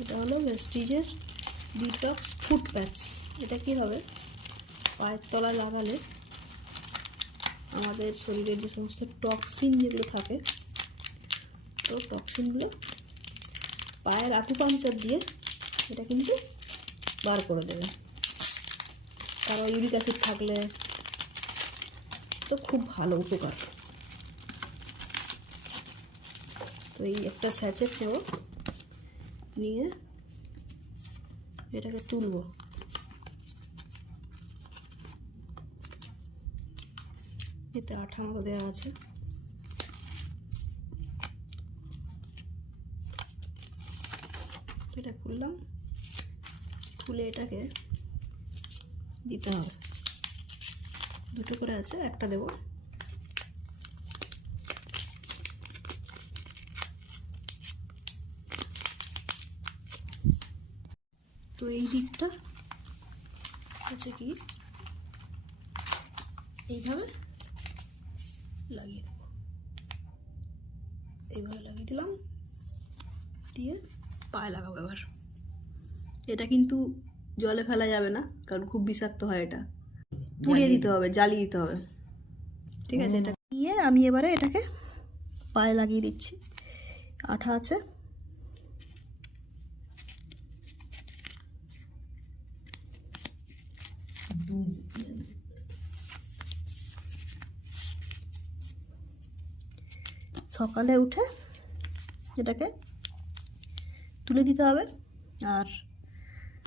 এটা হলো ভেস্টিজের detox foot প্যাচ। এটা কি হবে, পায়ের তলায় লাগালে আমাদের শরীরের যে সমস্ত টক্সিন যেগুলো থাকে, তো টক্সিনগুলো পায়ের আকুপাঞ্চার দিয়ে এটা কিন্তু বার করে দেবে। তারপর ইউরিক অ্যাসিড থাকলে তো খুব ভালো উপকার। তো এই একটা স্যাচেট নেব, নিয়ে এটাকে তুলব। এতে আঠা মতো দেওয়া আছে। এটা খুললাম, খুলে এটাকে দিতে হবে। দুটো করে আছে, একটা দেব। তো এই দিকটা হচ্ছে কি এইভাবে লাগিয়ে দেবো, এইভাবে লাগিয়ে দিলাম, দিয়ে পায়ে লাগাবো। এবার এটা কিন্তু জলে ফেলা যাবে না, কারণ খুব বিষাক্ত হয়। এটা পুড়িয়ে দিতে হবে, জ্বালিয়ে দিতে হবে, ঠিক আছে? এটা দিয়ে আমি এবারে এটাকে পায়ে লাগিয়ে দিচ্ছি। আঠা আছে, সকালে উঠে এটাকে তুলে দিতে হবে আর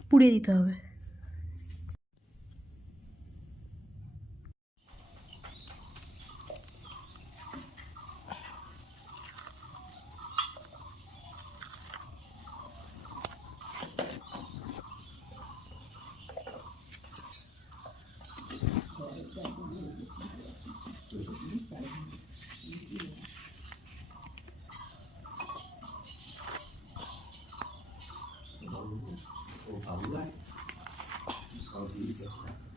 পুড়িয়ে দিতে হবে। Kalau